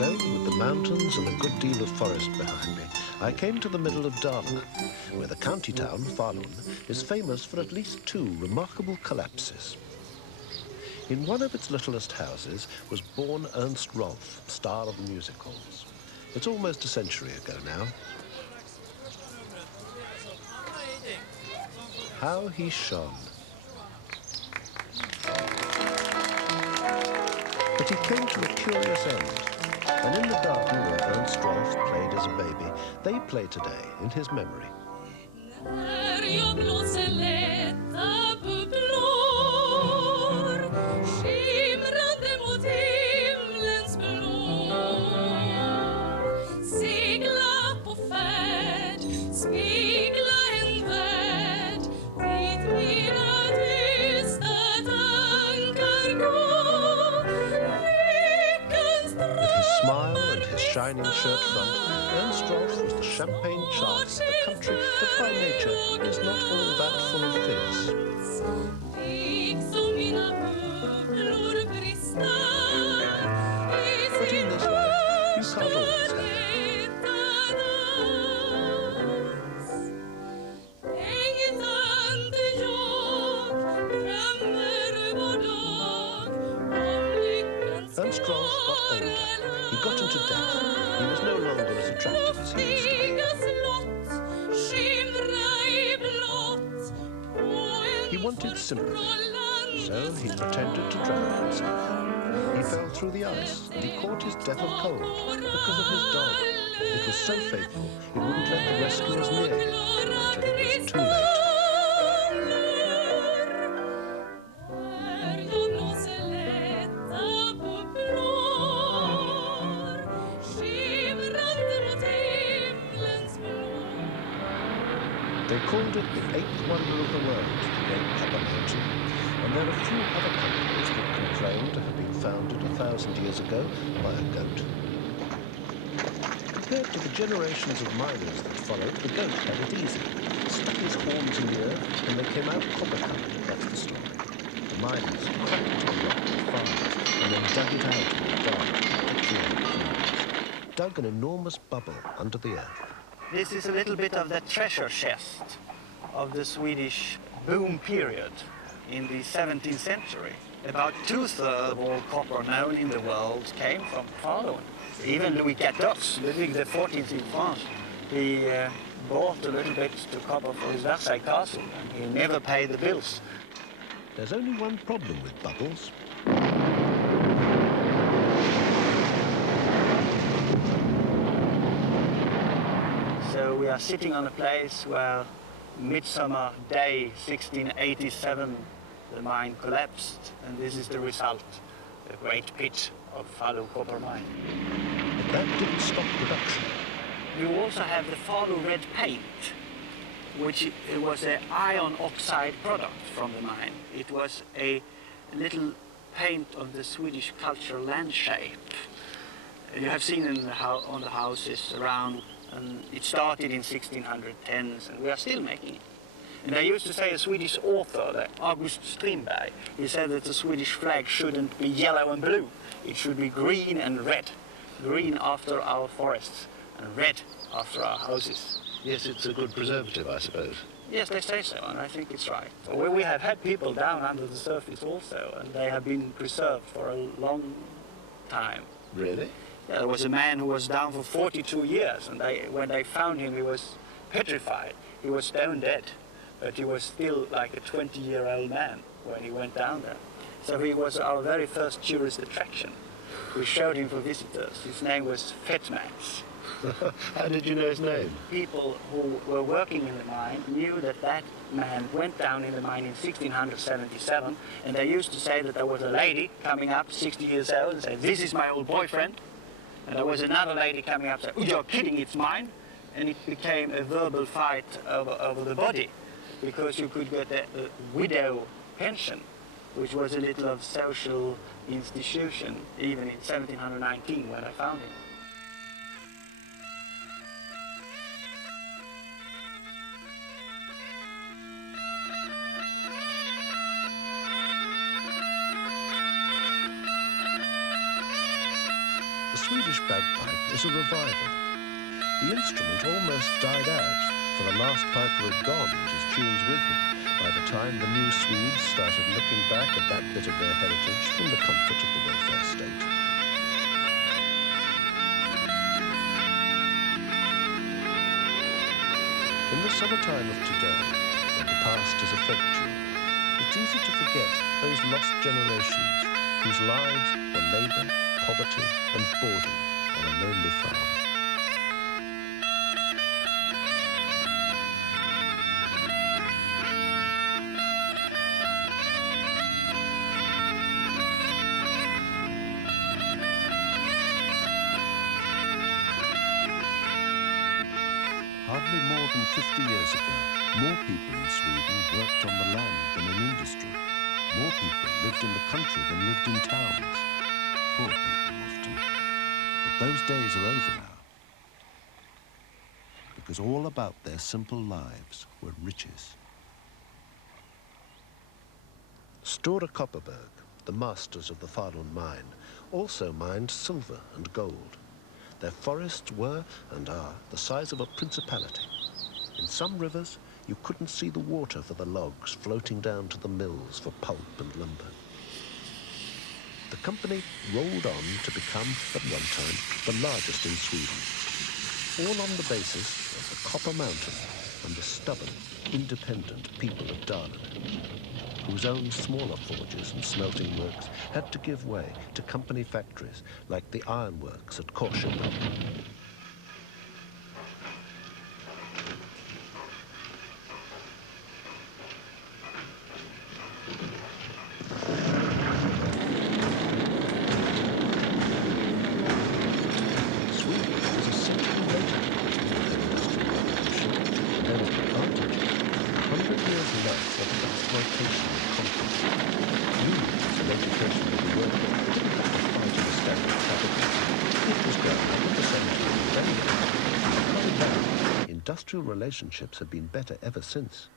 So, with the mountains and a good deal of forest behind me, I came to the middle of Dalarna, where the county town, Falun, is famous for at least two remarkable collapses. In one of its littlest houses was born Ernst Rolf, star of the music halls. It's almost a century ago now. How he shone. But he came to a curious end, and in the garden where Ernst Rolf played as a baby, they play today in his memory. Smile and his shining shirt front, Ernst Rolf was the champagne child of a country that by nature is not all that full of fizz. But in this life, you can't always have it. Ernst Rolf got older. He got into debt. He was no longer as attractive as he used to be. He wanted sympathy, so he pretended to drown himself. He fell through the ice and he caught his death of cold because of his dog. It was so faithful, it wouldn't let the rescuers near him until it was too late. They called it the eighth wonder of the world, the great Pepper Mountain, and there are few other countries that can claim to have been founded 1,000 years ago by a goat. Compared to the generations of miners that followed, the goat had it easy. He stuck his horns in the earth and they came out copper-coloured, that's the story. The miners cracked the rock with fires and then dug it out in the dark, dug an enormous bubble under the earth. This is a little bit of the treasure chest of the Swedish boom period in the 17th century. About 2/3 of all copper known in the world came from Falun. Even Louis XIV, Ludwig XIV in France, he bought a little bit of copper for his Versailles castle and he never paid the bills. There's only one problem with bubbles. So we are sitting on a place where Midsummer Day 1687 the mine collapsed, and this is the result, the great pit of Falun copper mine. But that didn't stop production. You also have the Falun red paint, which it was an iron oxide product from the mine. It was a little paint of the Swedish cultural landscape. You have seen it on the houses around. And it started in 1610s, and we are still making it. And I used to say a Swedish author, August Strindberg, he said that the Swedish flag shouldn't be yellow and blue. It should be green and red. Green after our forests, and red after our houses. Yes, it's a good preservative, I suppose. Yes, they say so, and I think it's right. We have had people down under the surface also, and they have been preserved for a long time. Really? Yeah, there was a man who was down for 42 years, and when they found him, he was petrified. He was stone dead, but he was still like a 20-year-old man when he went down there. So he was our very first tourist attraction. We showed him for visitors. His name was Fetmans. How did you know his name? People who were working in the mine knew that that man went down in the mine in 1677, and they used to say that there was a lady coming up, 60 years old, and said, "This is my old boyfriend." And there was another lady coming up and said, "Oh, you're kidding, it's mine." And it became a verbal fight over the body, because you could get a widow pension, which was a little of social institution, even in 1719 when I found him. The Swedish bagpipe is a revival. The instrument almost died out, for the last piper had gone and his tunes with him by the time the new Swedes started looking back at that bit of their heritage from the comfort of the welfare state. In the summertime of today, when the past is a folk tune, it's easy to forget those lost generations whose lives were labour, poverty and boredom on a lonely farm. Hardly more than 50 years ago, more people in Sweden worked on the land than in industry. More people lived in the country than lived in towns. Poor people often. But those days are over now. Because all about their simple lives were riches. Stora Kopparberg, the masters of the Falun mine, also mined silver and gold. Their forests were and are the size of a principality. In some rivers, you couldn't see the water for the logs floating down to the mills for pulp and lumber. The company rolled on to become, at one time, the largest in Sweden, all on the basis of the Copper Mountain and the stubborn, independent people of Dalarna, whose own smaller forges and smelting works had to give way to company factories like the ironworks at Korsebro. Sweden is a century later industrial revolution, and there was advantage in 100 years less of exploitation and conflict. Millions of education of the workers despite the standard capital. It was going up at the same time very well. Not that, industrial relationships have been better ever since.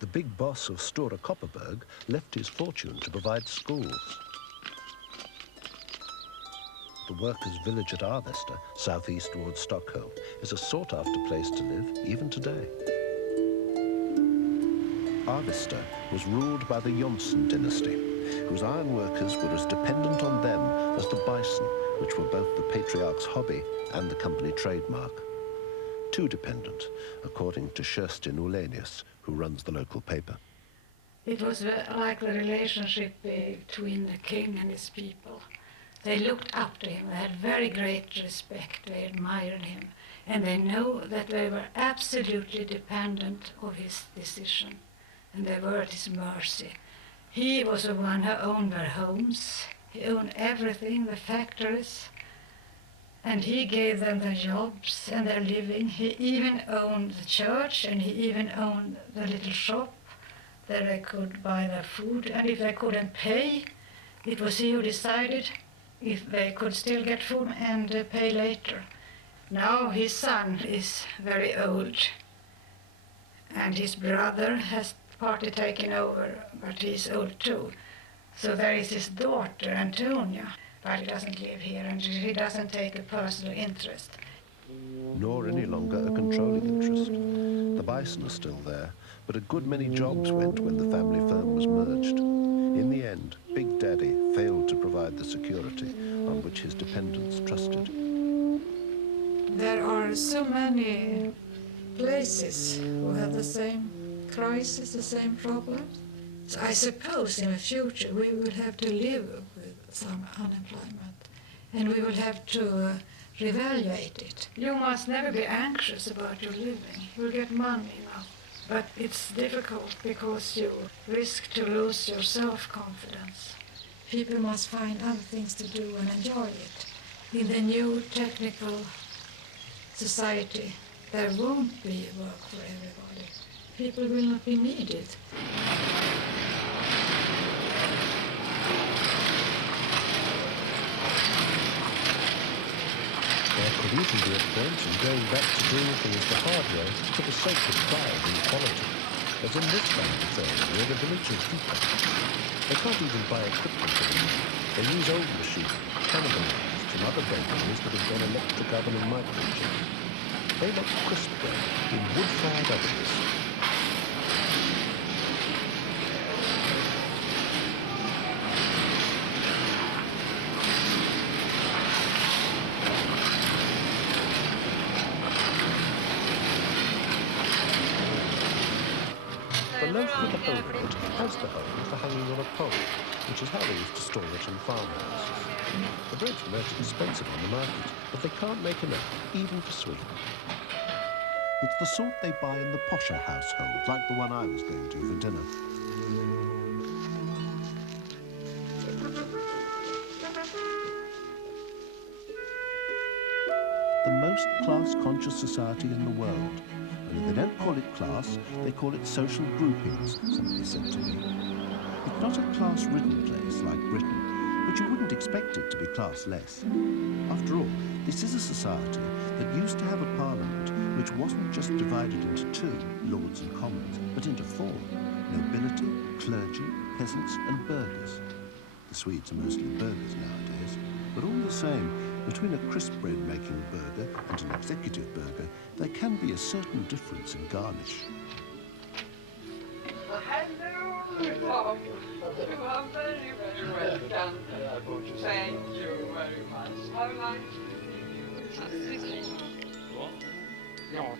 The big boss of Stora Kopparberg left his fortune to provide schools. The workers' village at Avesta, southeast towards Stockholm, is a sought-after place to live even today. Avesta was ruled by the Jonsson dynasty, whose ironworkers were as dependent on them as the bison, which were both the patriarch's hobby and the company trademark. Too dependent, according to Kerstin Olenius, who runs the local paper. It was like the relationship between the king and his people. They looked up to him, they had very great respect, they admired him, and they know that they were absolutely dependent of his decision, and they were at his mercy. He was the one who owned their homes, he owned everything, the factories, and he gave them their jobs and their living. He even owned the church, and he even owned the little shop that they could buy their food, and if they couldn't pay, it was he who decided if they could still get food and pay later. Now his son is very old, and his brother has partly taken over, but he's old too. So there is his daughter, Antonia, but he doesn't live here, and he doesn't take a personal interest. Nor any longer a controlling interest. The bison are still there, but a good many jobs went when the family firm was merged. In the end, Big Daddy failed to provide the security on which his dependents trusted. There are so many places who have the same crisis, the same problems. So I suppose in the future we will have to live with some unemployment, and we will have to reevaluate it. You must never be anxious about your living. You'll get money enough. But it's difficult because you risk to lose your self-confidence. People must find other things to do and enjoy it. In the new technical society, there won't be work for everybody. People will not be needed. There could even be a point in going back to doing things the hard way for the sake of pride and equality, as in this kind of thing near the village of Vika. They can't even buy equipment anymore. They use old machines, cannibalized, from other bakeries that have gone electric oven and microchip. They make crisp bread in wood-fired ovens. The loaf with the hole in it has the hole for hanging on a pole, which is how they used to store it in farmhouses. The bread's most expensive on the market, but they can't make enough, even for Sweden. It's the sort they buy in the posher household, like the one I was going to for dinner. The most class-conscious society in the world. Only they don't call it class, they call it social groupings, somebody said to me. It's not a class-ridden place like Britain, but you wouldn't expect it to be classless. After all, this is a society that used to have a parliament which wasn't just divided into two, lords and commons, but into four, nobility, clergy, peasants and burghers. The Swedes are mostly burghers nowadays, but all the same, between a crisp bread making burger and an executive burger, there can be a certain difference in garnish. Hello, Tom. You are very, very welcome. Thank you very much. Have a nice evening.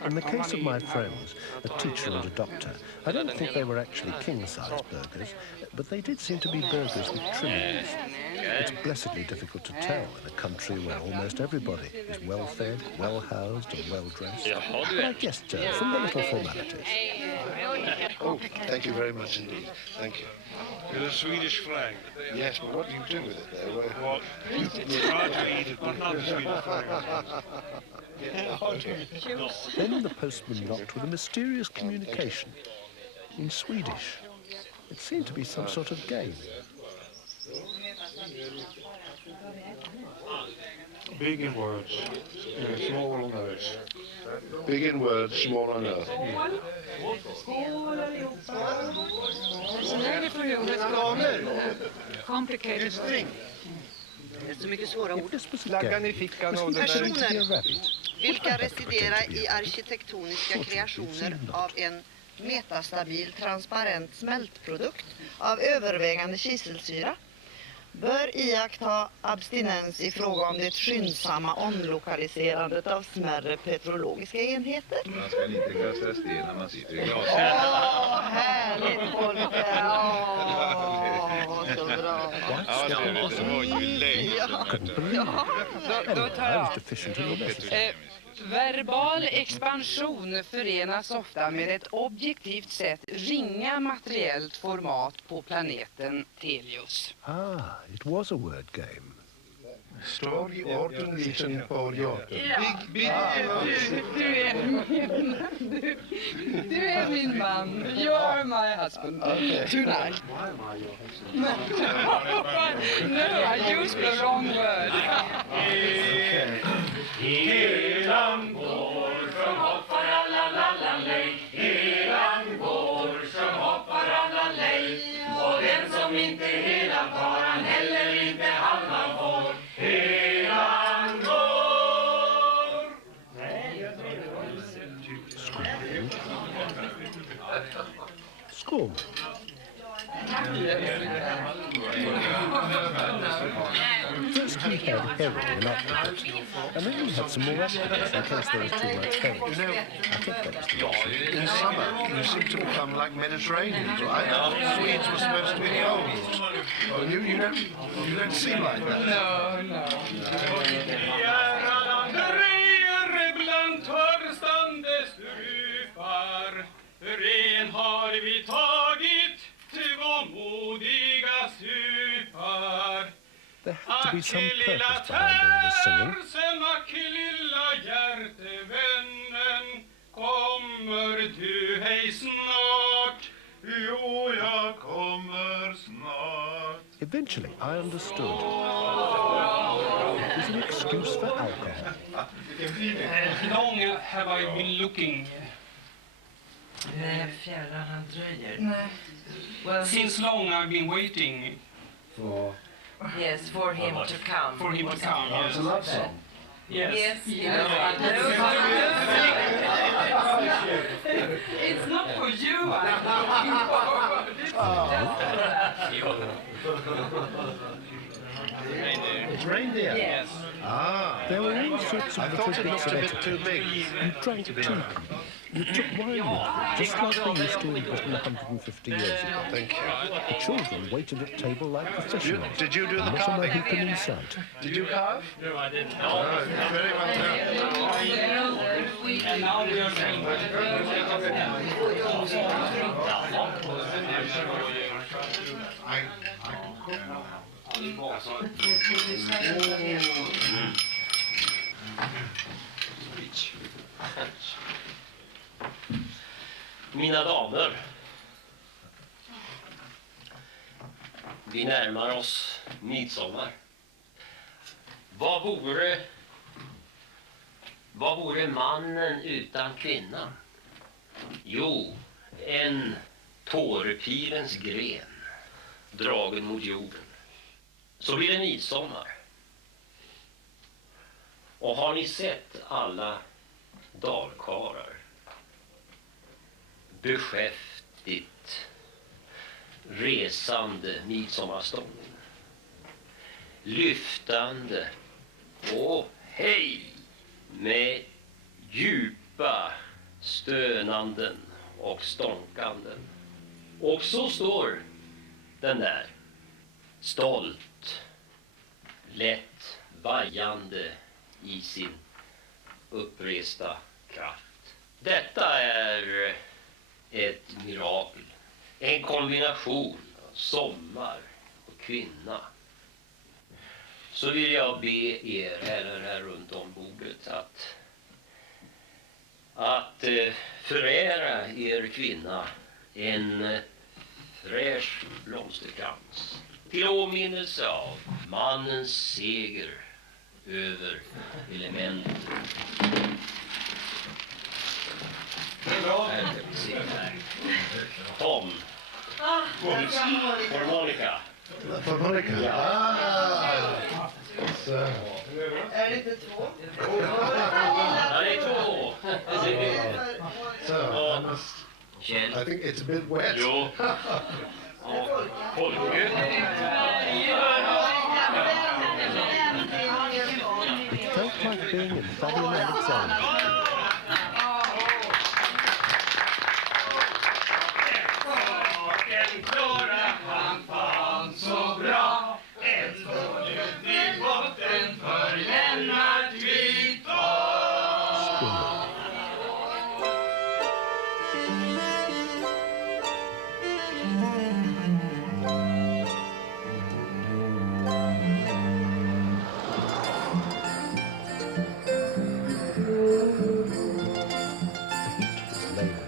In the case of my friends, a teacher and a doctor, I don't think they were actually king-sized burgers, but they did seem to be burgers with trimmings. It's blessedly difficult to tell in a country where almost everybody is well-fed, well-housed and well-dressed. But I guessed so, from the little formalities. Oh, thank you very much indeed. Thank you. With a Swedish flag. Yes, but what do you do with it there? Well, you try to eat it, but not the Swedish flag. Then the postman knocked with a mysterious communication in Swedish. It seemed to be some sort of game. Big in words, small on earth. Big in words, small on earth. Complicated. Det är så mycket svåra ord. If this was a game, it would seem to be a rabbit. Vilka residerar i arkitektoniska kreationer av en metastabil transparent smältprodukt av övervägande kiselsyra bör iaktta abstinens i fråga om det skyndsamma omlokaliserandet av smärre petrologiska enheter. Man ska inte kasta sten när man sitter i glas. Åh, härligt Folke! Åh, så bra! Ja, det var ju länge. Då tar I was jag. deficient in the message. Verbal expansion förenas ofta med ett objektivt sett ringa materiellt format på planeten Telius. Ah, it was a word game. Står i ordentlichen på jorden. Du är min man. You're my husband. Tonight. No, I used the wrong word. Helan går som hoppar alla lallalej. Helan går som hoppar alla lej. Och den som inte helan tar han heller inte halva får. Helan går. Skål. First we had heroin and octopus, and then we had some more octopus in case there was too much heroin. You know, I think that was the option. in summer, you seem to become like Mediterraneans. I thought Swedes were supposed to be cold. Well, you don't seem like that. No. Bland törstande stupar, ren har vi tagit, två modiga stupar. There had to be some purpose behind all this singing. Sen ack lilla hjärtevännen, kommer du hej snart? Jo, jag kommer snart. Eventually, I understood. It was an excuse for alcohol. Long have I been looking? Fjärran han dröjer. Since long I've been waiting. Yes, for him to come. For him to come. Oh, it's a love song. Yes. It's not for you. It's reindeer. Yes. Ah. There were all sorts I of thought little it bits looked of a bit etiquette. too big. You drank tea. You took wine with you, just like they used to in Britain 150 years ago. Thank you. The children waited at table like professionals. Did you do the Not a carving? Mohican in sight. Did you carve? No, I didn't. Oh, very much. And now we are saying Mina damer, vi närmar oss midsommar. Vad vore mannen utan kvinnan? Jo, en tårpilens gren dragen mot jorden. Så blir det midsommar. Och har ni sett alla dalkarar? Beskäftigt resande midsommarstången. Lyftande och hej med djupa stönanden och stånkanden. Och så står den där stolt, lätt vajande i sin uppresta kraft. Detta är ett mirakel. En kombination av sommar och kvinna. Så vill jag be er här runt om bordet att förära er kvinna en fräsch blomsterkrans till åminnelse av mannens seger över elementen. Tom. Harmonika. Harmonika? Ja. Ah. Så. Är det inte två? Ja, det är två. So, Kjell. I think it's a bit wet. Jo. Folke. It felt like being in Babylon Alexander. Han fann så bra ett stålet i botten för Lennart Vittor.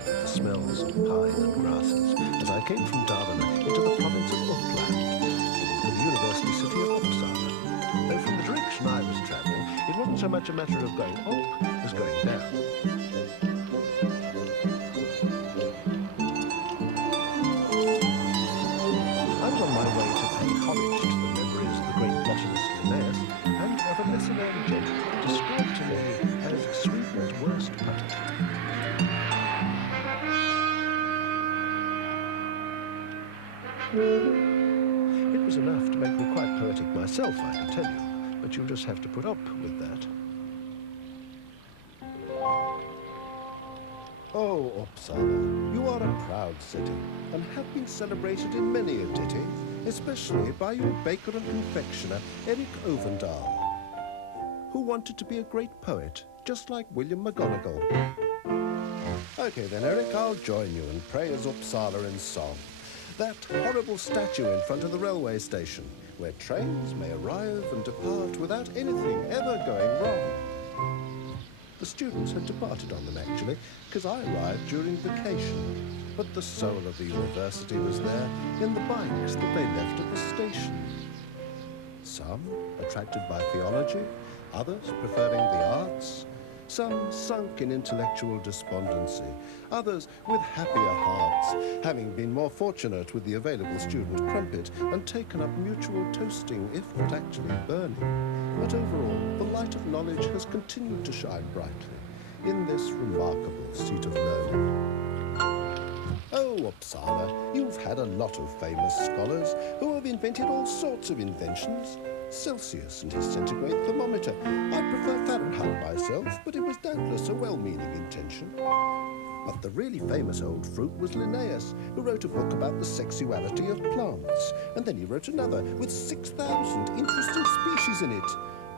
The smells of pine and grasses as I came from Dalarna into the province of Uppland, the university city of Uppsala. Though from the direction I was travelling, it wasn't so much a matter of going up as going down. I was on my way to pay homage to the memories of the great botanist Linnaeus and of a lesser known gent described to me as Sweden's worst poet. It was enough to make me quite poetic myself, I can tell you, but you'll just have to put up with that. Oh, Uppsala, you are a proud city and have been celebrated in many a ditty, especially by your baker and confectioner, Erik Ovendal, who wanted to be a great poet, just like William McGonagall. Okay then, Erik, I'll join you and praise Uppsala in song. That horrible statue in front of the railway station, where trains may arrive and depart without anything ever going wrong. The students had departed on them, actually, because I arrived during vacation. But the soul of the university was there in the bikes that they left at the station. Some attracted by theology, others preferring the arts, some sunk in intellectual despondency, others with happier hearts, having been more fortunate with the available student crumpet and taken up mutual toasting, if not actually burning. But overall, the light of knowledge has continued to shine brightly in this remarkable seat of learning. Oh, Uppsala, you've had a lot of famous scholars who have invented all sorts of inventions. Celsius and his centigrade thermometer. I prefer Fahrenheit myself, but it was doubtless a well-meaning intention. But the really famous old fruit was Linnaeus, who wrote a book about the sexuality of plants, and then he wrote another with 6,000 interesting species in it.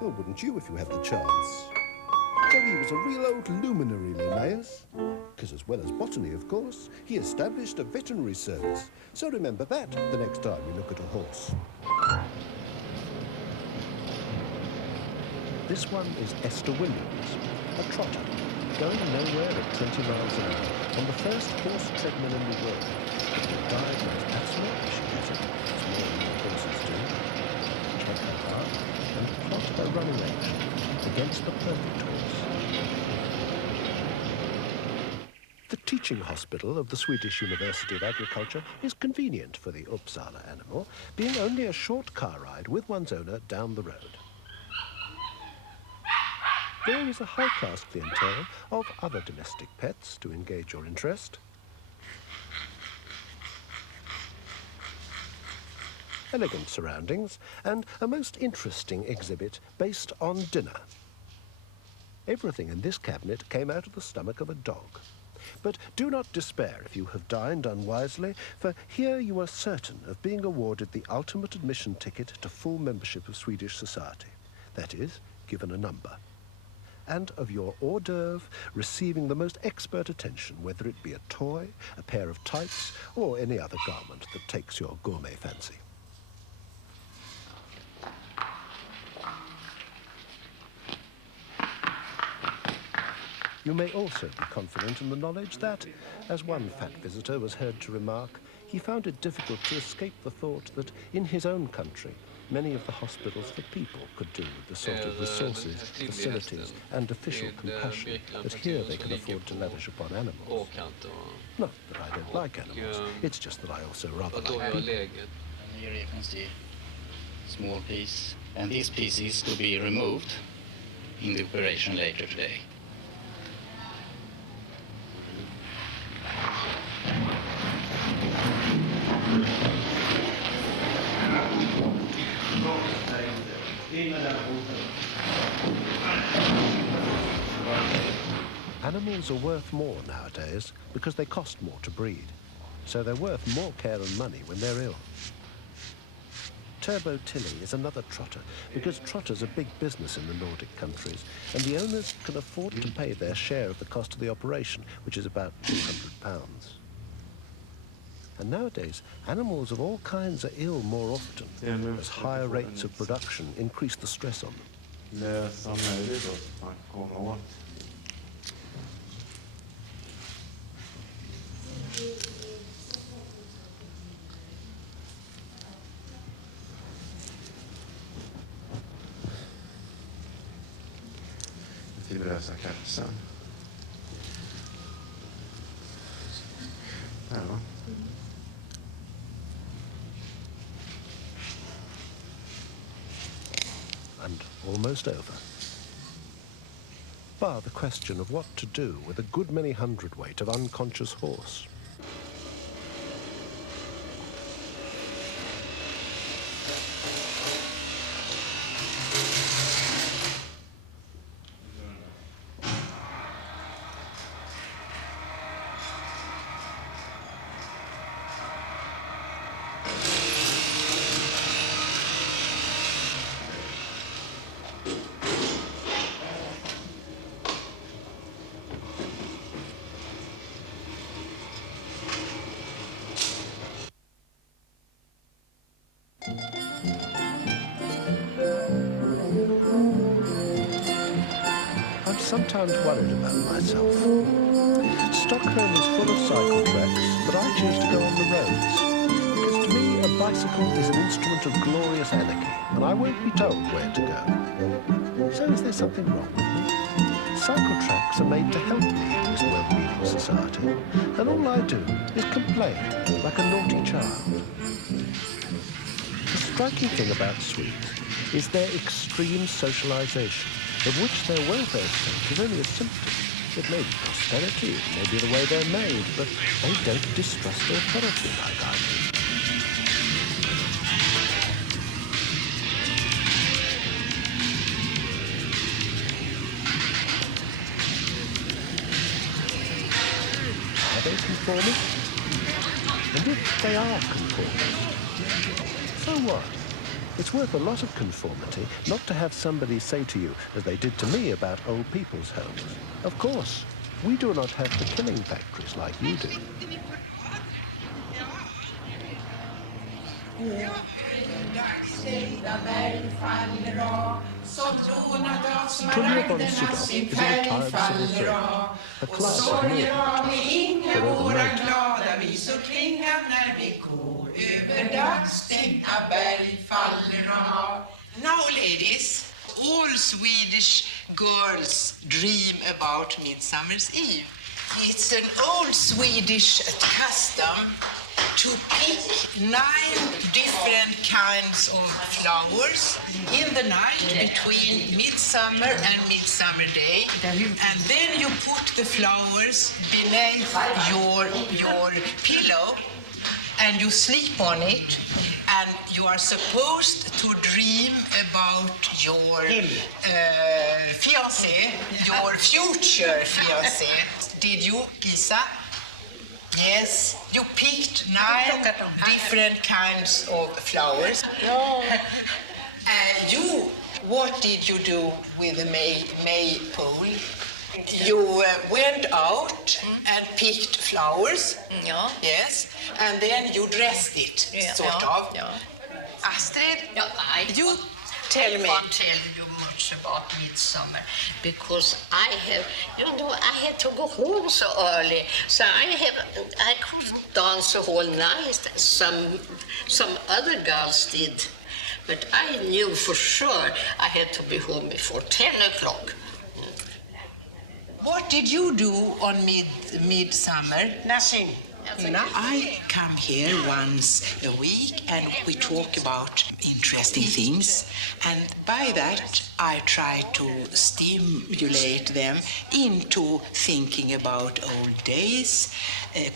Well, wouldn't you if you had the chance? So he was a real old luminary, Linnaeus. Because as well as botany, of course, he established a veterinary service. So remember that the next time you look at a horse. This one is Esther Williams, a trotter, going nowhere at 20 miles an hour on the first horse treadmill in the world. With diagnosed asthma, she gets it, as more and more horses do. Tread her hard and plot a running action against the perfect horse. The teaching hospital of the Swedish University of Agriculture is convenient for the Uppsala animal, being only a short car ride with one's owner down the road. There is a high-class clientele of other domestic pets to engage your interest. Elegant surroundings and a most interesting exhibit based on dinner. Everything in this cabinet came out of the stomach of a dog. But do not despair if you have dined unwisely, for here you are certain of being awarded the ultimate admission ticket to full membership of Swedish society. That is, given a number. And of your hors d'oeuvre receiving the most expert attention, whether it be a toy, a pair of tights, or any other garment that takes your gourmet fancy. You may also be confident in the knowledge that, as one fat visitor was heard to remark, he found it difficult to escape the thought that in his own country, many of the hospitals for people could do with the sort of resources, facilities, and official compassion that here they can afford to lavish upon animals. Not that I don't like animals, it's just that I also rather like people. Here you can see small piece, and this piece is to be removed in the operation later today. Animals are worth more nowadays because they cost more to breed, so they're worth more care and money when they're ill. Turbo Tilly is another trotter because trotters are big business in the Nordic countries, and the owners can afford to pay their share of the cost of the operation, which is about £200. And nowadays, animals of all kinds are ill more often, as higher rates of production increase the stress on them. Fibrösa kapseln. Där va? And almost over. Bar the question of what to do with a good many hundredweight of unconscious horse. I'm sometimes worried about myself. Stockholm is full of cycle tracks, but I choose to go on the roads. Because to me, a bicycle is an instrument of glorious anarchy, and I won't be told where to go. So is there something wrong with me? Cycle tracks are made to help me in this well-meaning society, and all I do is complain like a naughty child. The striking thing about Swedes is their extreme socialization, of which their welfare state is only a symptom. It may be prosperity, it may be the way they're made, but they don't distrust authority like I do. Are they conformist? And if they are conformist, so what? It's worth a lot of conformity not to have somebody say to you, as they did to me about old people's homes, of course, we do not have the killing factories like you do. To live on Sydov is a retired civil servant, a class of movement, but overnight. Now, ladies, all Swedish girls dream about Midsummer's Eve. It's an old Swedish custom to pick 9 different kinds of flowers in the night between Midsummer and Midsummer Day, and then you put the flowers beneath your pillow and you sleep on it, and you are supposed to dream about your fiancé, your future fiancé. Did you, Isa? Yes, you picked 9 different kinds of flowers. What did you do with the maypole? You went out and picked flowers. Yes, and then you dressed it, sort of. Astrid, you tell me. I can't tell you much about Midsummer because I had to go home so early, so I couldn't dance the whole night. Some other girls did, but I knew for sure I had to be home before 10 o'clock. What did you do on Midsummer? Nothing. I come here once a week and we talk about interesting things, and by that I try to stimulate them into thinking about old days,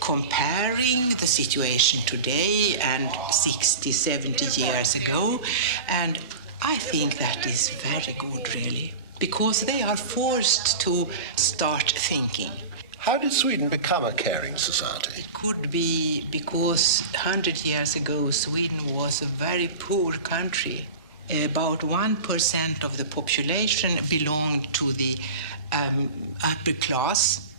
comparing the situation today and 60, 70 years ago, and I think that is very good, really, because they are forced to start thinking. How did Sweden become a caring society? It could be because 100 years ago Sweden was a very poor country. About 1% of the population belonged to the upper class.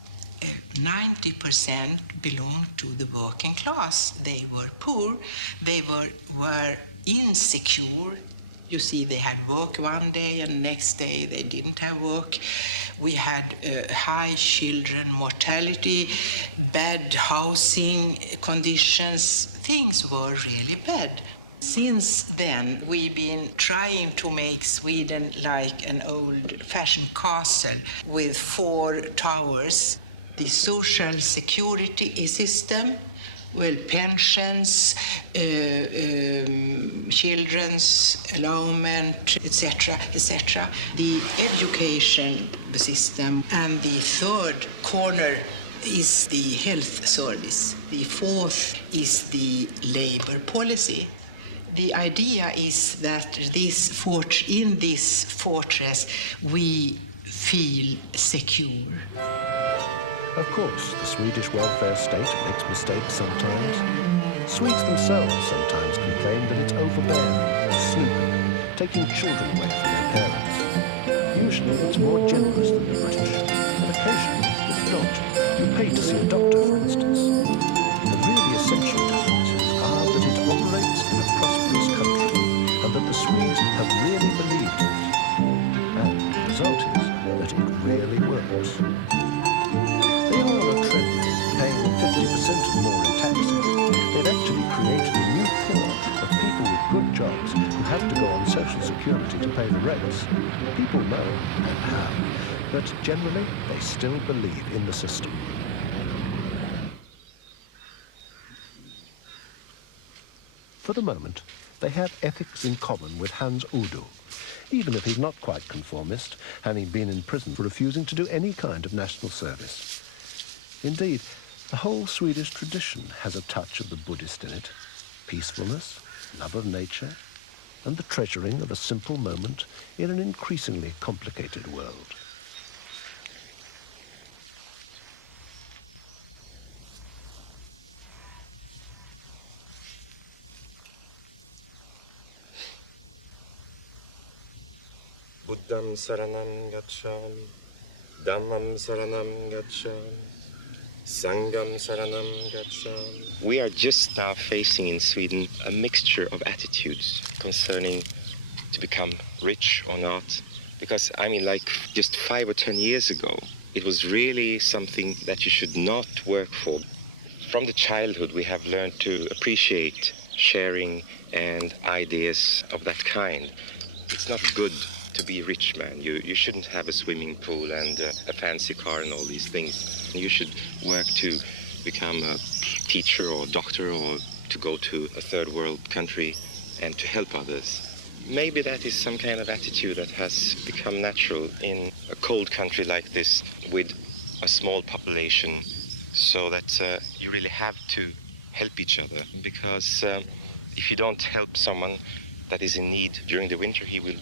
90% belonged to the working class. They were poor, they were insecure. You see, they had work one day and next day they didn't have work. We had high children mortality, bad housing conditions. Things were really bad. Since then, we've been trying to make Sweden like an old-fashioned castle with 4 towers. The social security system, well, pensions, children's allowance, etc., etc. The education system, and the 3rd corner is the health service. The 4th is the labor policy. The idea is that in this fortress we feel secure. Of course, the Swedish welfare state makes mistakes sometimes. Swedes themselves sometimes complain that it's overbearing, snooping, taking children away from their parents. Usually it's more generous than the British, and occasionally it's not. You pay to see a doctor, for instance. The really essential differences are that it operates in a prosperous country, and that the Swedes have really believed in it. And the result is that it really works. They are on a treadmill, paying 50% more in taxes. They've actually created a new pool of people with good jobs who have to go on social security to pay the rents. People know, and how, but generally they still believe in the system. For the moment, they have ethics in common with Hans Udo, even if he's not quite conformist, having been in prison for refusing to do any kind of national service. Indeed, the whole Swedish tradition has a touch of the Buddhist in it: peacefulness, love of nature, and the treasuring of a simple moment in an increasingly complicated world. Buddham saranam gacchami, Dhammam saranam gacchami, Sangham saranam gacchami. We are just now facing in Sweden a mixture of attitudes concerning to become rich or not. Because, I mean, like just 5 or 10 years ago, it was really something that you should not work for. From the childhood, we have learned to appreciate sharing and ideas of that kind. It's not good to be a rich man. You shouldn't have a swimming pool and a fancy car and all these things. You should work to become a teacher or doctor or to go to a third world country and to help others. Maybe that is some kind of attitude that has become natural in a cold country like this with a small population, so that you really have to help each other, because if you don't help someone that is in need during the winter, he will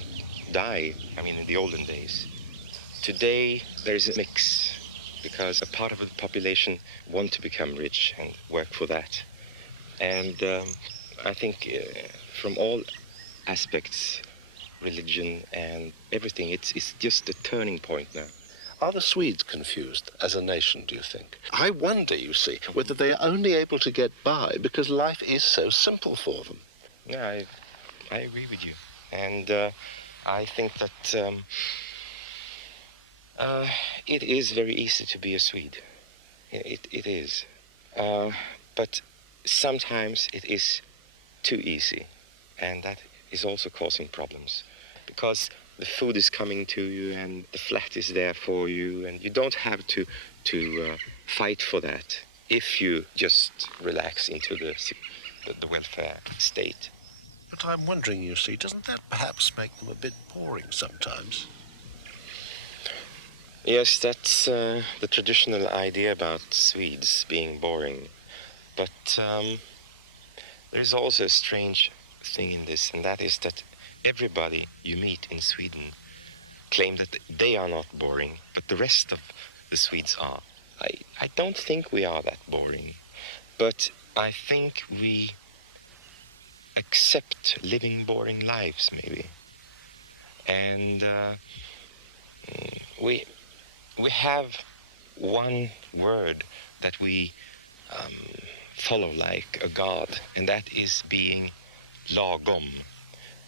die. I mean, in the olden days. Today, there is a mix, because a part of the population want to become rich and work for that. And I think from all aspects, religion and everything, it's just a turning point now. Are the Swedes confused as a nation, do you think? I wonder, you see, whether they are only able to get by because life is so simple for them. Yeah, I agree with you. And I think that it is very easy to be a Swede. It is. But sometimes it is too easy, and that is also causing problems, because the food is coming to you and the flat is there for you, and you don't have to fight for that if you just relax into the welfare state. But I'm wondering, you see, doesn't that perhaps make them a bit boring sometimes? Yes, that's the traditional idea about Swedes being boring. But there's also a strange thing in this, and that is that everybody you meet in Sweden claim that they are not boring, but the rest of the Swedes are. I don't think we are that boring, but I think we accept living boring lives, maybe. And we have one word that we follow like a god, and that is being lagom.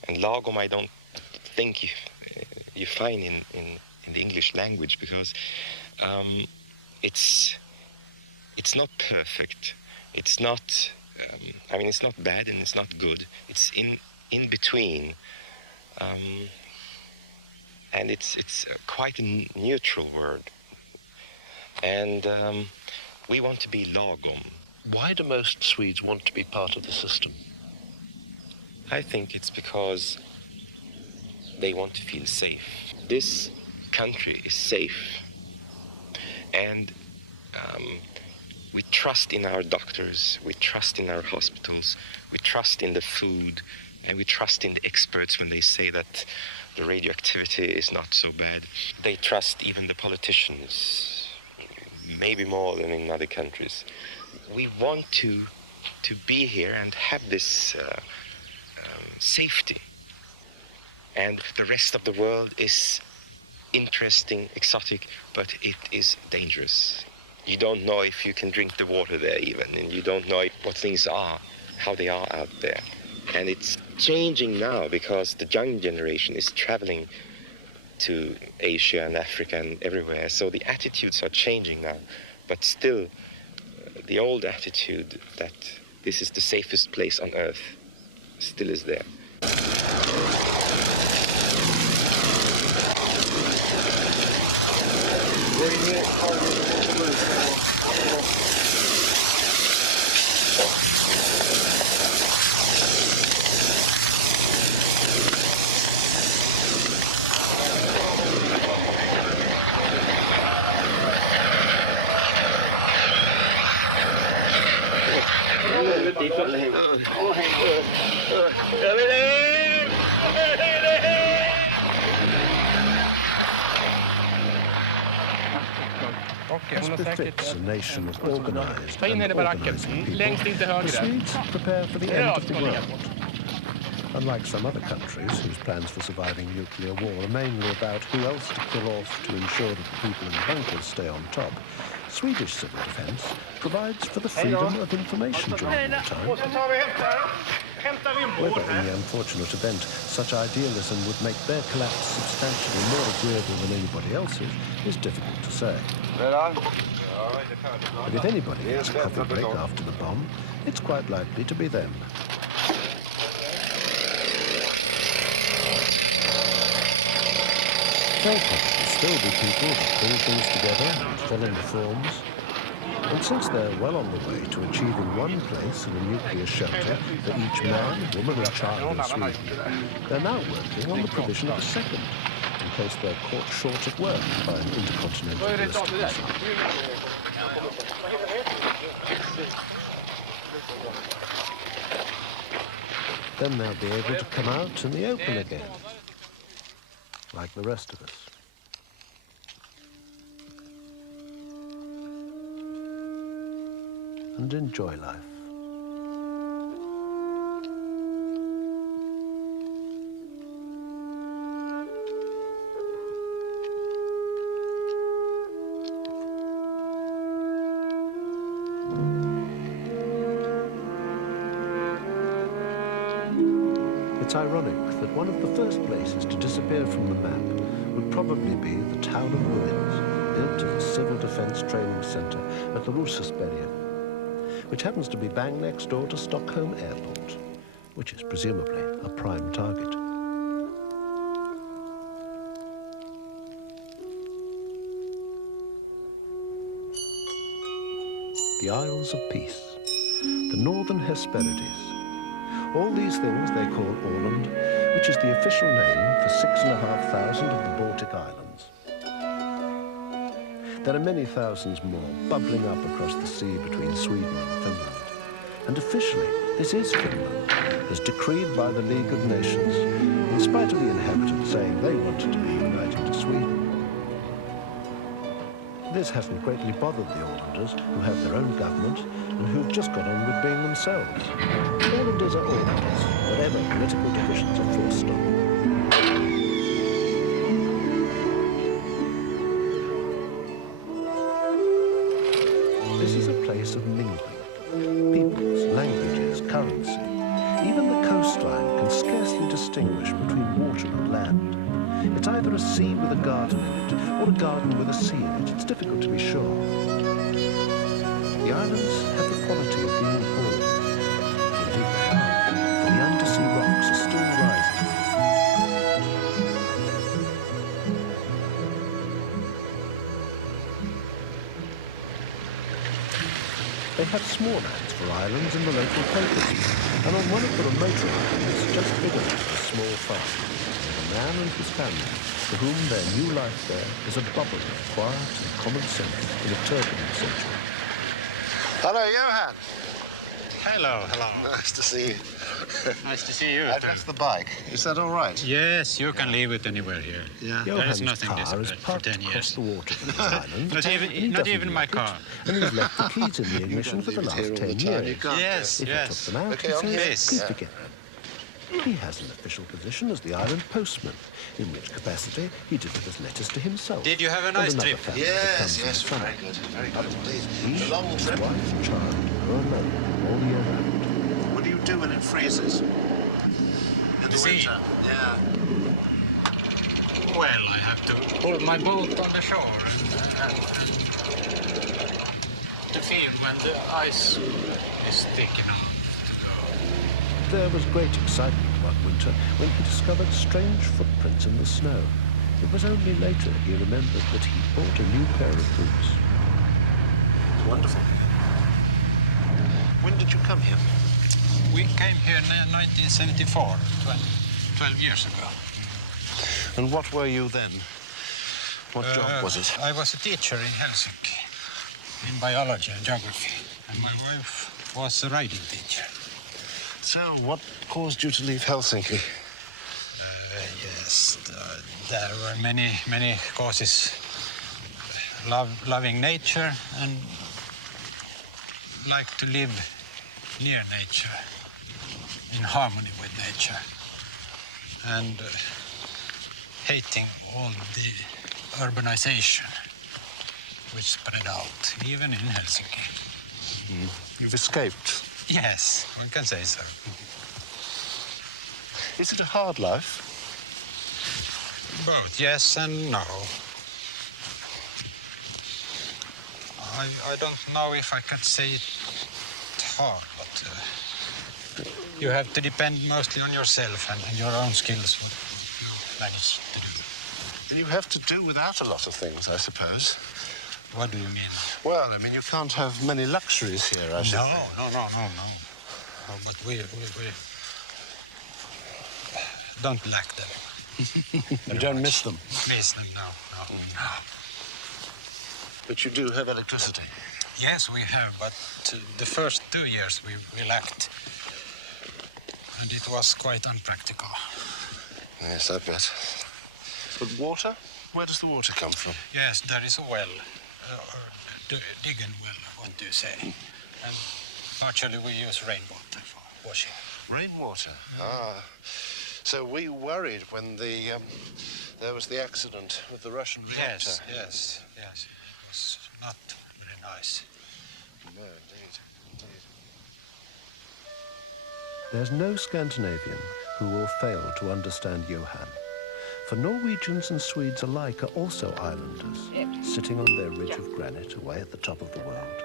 And lagom, I don't think you find in the English language, because it's not perfect. It's not. I mean, it's not bad and it's not good. It's in between, and it's quite a neutral word. And we want to be lagom. Why do most Swedes want to be part of the system? I think it's because they want to feel safe. This country is safe, and we trust in our doctors, we trust in our hospitals, we trust in the food, and we trust in the experts when they say that the radioactivity is not so bad. They trust even the politicians, maybe more than in other countries. We want to be here and have this safety. And the rest of the world is interesting, exotic, but it is dangerous. You don't know if you can drink the water there even, and you don't know what things are, how they are out there. And it's changing now because the young generation is traveling to Asia and Africa and everywhere. So the attitudes are changing now, but still the old attitude that this is the safest place on earth still is there. As befits a nation of organized and organizing people, Längst in till the höger. Swedes prepare for the end of the world. Unlike some other countries whose plans for surviving nuclear war are mainly about who else to kill off to ensure that the people in the bunkers stay on top, Swedish civil defense provides for the freedom of information during wartime. Whether in the unfortunate event such idealism would make their collapse substantially more agreeable than anybody else's is difficult to say. But if anybody gets a coffee break after the bomb, it's quite likely to be them. There'll probably still be people who pull things together and follow the forms. And since they're well on the way to achieving one place in a nuclear shelter for each man, woman and child in Sweden, they're now working on the provision of a second, in case they're caught short of work by an intercontinental ballistic missile. Then they'll be able to come out in the open again, like the rest of us. And enjoy life. It's ironic that one of the first places to disappear from the map would probably be the town of Ruins, built as a civil defense training center at the Rosersbergen, which happens to be bang next door to Stockholm Airport, which is presumably a prime target. The Isles of Peace, the Northern Hesperides. All these things they call Åland, which is the official name for 6,500 of the Baltic Islands. There are many thousands more bubbling up across the sea between Sweden and Finland. And officially, this is Finland, as decreed by the League of Nations, in spite of the inhabitants saying they wanted to be united to Sweden. This hasn't greatly bothered the Ålanders, who have their own government and who've just got on with being themselves. Ålanders are Ålanders, whatever political divisions are forced on. This is a place of mingling. Peoples, languages, currency. Even the coastline can scarcely distinguish between water and land. It's either a sea with a garden in it, or a garden with a sea in it. It's difficult to be sure. The islands have the quality of being home. Indeed they are, for the undersea rocks are still rising. They have small ads for islands in the local papers, and on one of the remoter islands, just big enough for a small farm, a man and his family, for whom their new life there is a bubble of quiet and common sense in a turbulent century. Hello, Johan. Hello, hello. Nice to see you. Nice to see you. That's the bike. Is that all right? Yes, you can leave it anywhere here. Yeah. There is Johan's nothing car is disappeared for parked 10 across years. the water from his island. Not even my car. And he's left the keys in the ignition for the last 10 years. Yes, If yes. he took them out, Okay, he on says, here. keep again. He has an official position as the island postman, in which capacity he delivers letters to himself. Did you have a and nice another trip? family that comes in the summer. Very good. Very good indeed. He, A long his trip. wife and child are alone all year round. What do you do when it freezes? In the sea. winter? Yeah. Well, I have to pull my boat on the shore and to film when the ice is thick enough to go. There was great excitement one winter when he discovered strange footprints in the snow. It was only later he remembered that he bought a new pair of boots. Wonderful. When did you come here? We came here in 1974, 12 years ago. And what were you then? What job was it? I was a teacher in Helsinki in biology and geography. And my wife was a riding teacher. So, what caused you to leave Helsinki? Yes, there were many causes. Loving nature and like to live near nature, in harmony with nature, and hating all the urbanization which spread out, even in Helsinki. You've escaped? Yes, one can say so. Is it a hard life? Both yes and no. I don't know if I can say it hard, but you have to depend mostly on yourself and your own skills, what you manage to do. And you have to do without a lot of things, I suppose. What do you mean? Well, I mean, you can't have many luxuries here, I suppose. No. Oh, but we don't lack them. You don't miss them? Miss them, no. But you do have electricity? Yes, we have, but the first 2 years we lacked. And it was quite unpractical. Yes, I bet. But water? Where does the water come from? Yes, there is a well, digging well, I want to say. And partially we use rainwater for washing. Rainwater? Ah. So we worried when there was the accident with the Russian reactor. Yes. It was not very nice. No, indeed. There's no Scandinavian who will fail to understand Johan. For Norwegians and Swedes alike are also islanders, sitting on their ridge of granite away at the top of the world.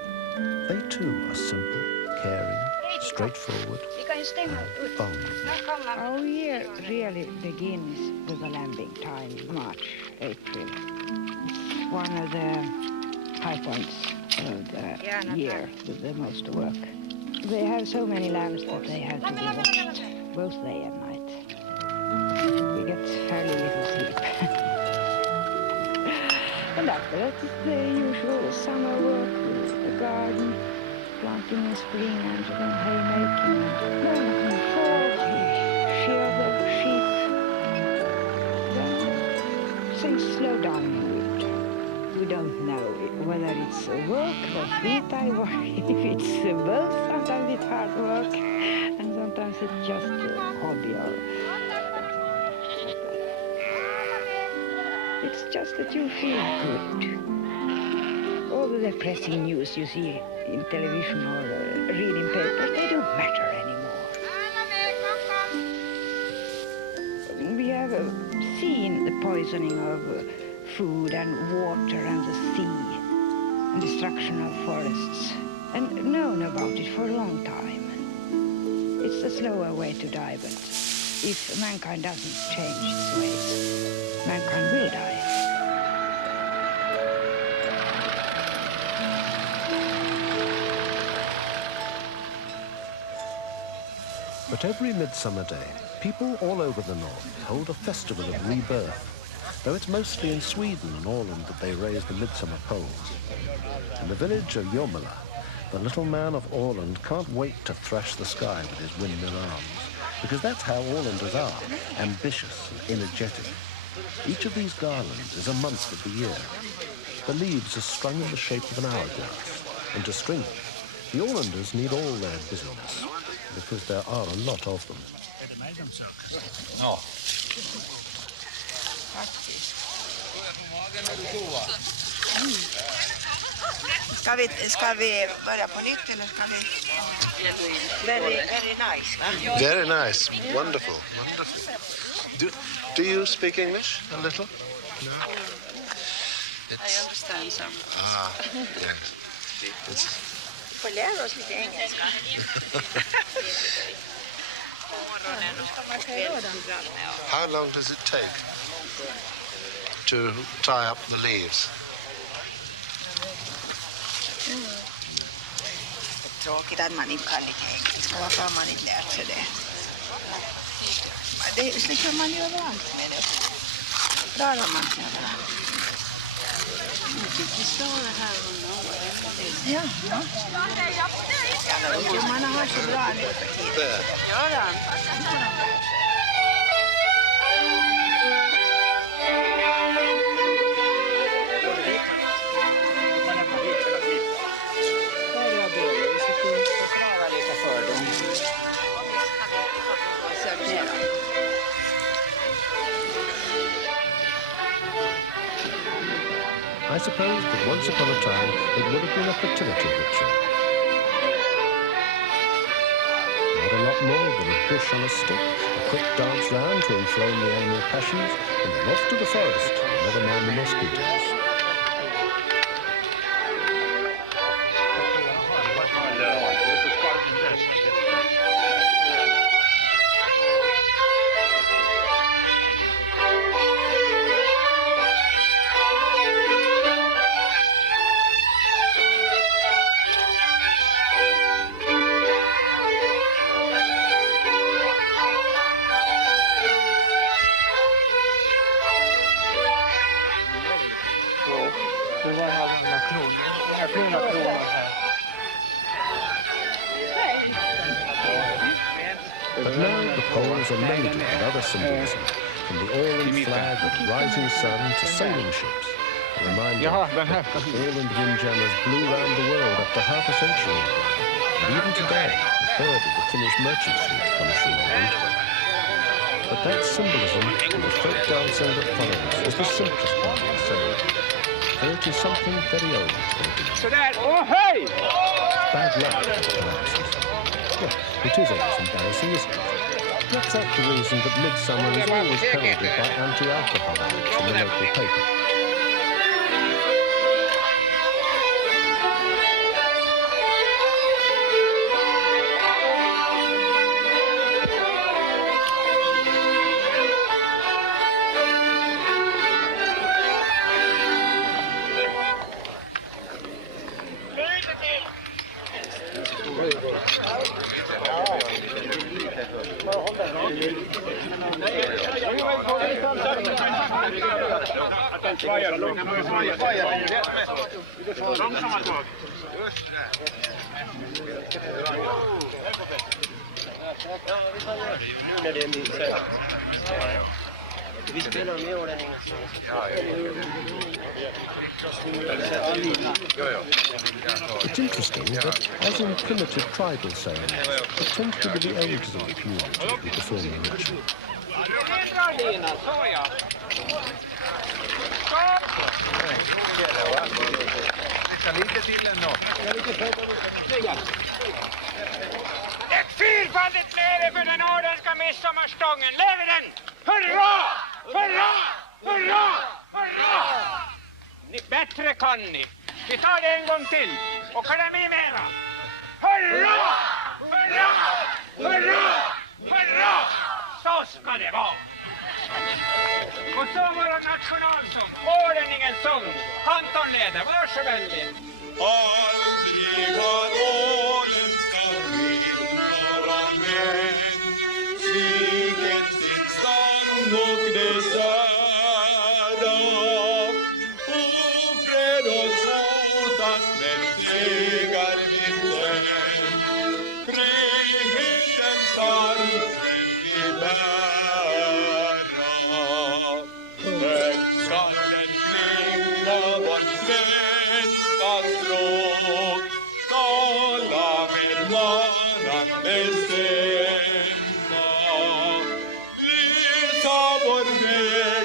They too are simple, caring, straightforward, and vulnerable. Our year really begins with the landing time, March, April. It's one of the high points of the year with the most work. They have so many lambs that they have to be watched both day and night. We get fairly little sleep. And after that, it's the usual summer work with the garden, planting in spring and then haymaking. Then in the fall, we shear the sheep. Then things slow down in winter. We don't know whether it's work or free time or if it's both. Sometimes it's hard work and sometimes it's just a hobby or it's just that you feel good. All the depressing news you see in television or read in papers, they don't matter anymore. We have seen the poisoning of food and water and the sea and destruction of forests and known about it for a long time. It's the slower way to die, but if mankind doesn't change its ways, mankind will die. But every midsummer day, people all over the north hold a festival of rebirth, though it's mostly in Sweden and Åland that they raise the midsummer poles. In the village of Jomala, the little man of Åland can't wait to thrash the sky with his windmill arms, because that's how Ålanders are, ambitious and energetic. Each of these garlands is a month of the year. The leaves are strung in the shape of an hourglass, and to string them, the Ålanders need all their busyness, because there are a lot of them. No. Ska vi börja på nytt eller ska vi... Very nice. Very nice. Wonderful. Do you speak English a little? No? I understand some. Ah, yes. It's... Vi får lära oss lite engelska. How long does it take? to tie up the leaves. Tråkigt att man inte kan lite engelska. Varför har man inte lärt sig det? Det kan man ju överallt med det. Rör man sig överallt. Vi står här och ja. Ungdomarna har så bra nu för tiden. Gör han? I suppose that once upon a time it would have been a fertility ritual. Not a lot more than a bush on a stick, a quick dance round to inflame the animal passions, and then off to the forest, never mind the mosquitoes. But now the poles are loaded with other symbolism, from the orange flag and rising sun to sailing ships, a reminder that Åland windjammers blew round the world up to half a century ago. And even today, a third of the Finnish merchant fleet comes from Åland. But that symbolism and the folk dancing that follows is the simplest part of the ceremony. For it is something very old. So that, oh hey! It's bad luck, perhaps. Well, it is always embarrassing, isn't it? That's that the reason that midsummer is always heralded by anti-alcohol ads in the local paper. It's interesting that, as in primitive tribal ceremonies, it tends to be the elders of the community who perform the ritual. Ett fyrfaldigt leve för den åländska midsommarstången! Leve den! Hurra! Hurra! Hurra! Hurra! Bättre kan ni. Vi tar det en gång till. Och kan det bli mera? Hurra! Hurra! Hurra! Hurra! Så ska det vara. Och så vår nationalsång, Ålänningens sång. Anton leder, var så vänlig. Aldrig har åländska kvinnor och män svikit sin stand och dess ära. Ofred och såtat men segar vinden. Frihetens arvsrätt vi bära. Önskan den klinga vårt svenska språk skala med varande stämma. Lysa vår väg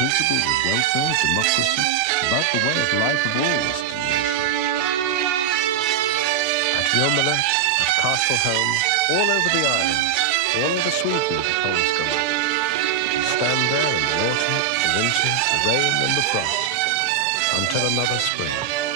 principles of welfare, democracy, about the way of life of all Western nations. At Jomala, at Castlehelm, all over the islands, all over Sweden the poles go up. And stand there in the autumn, the winter, the rain and the frost, until another spring.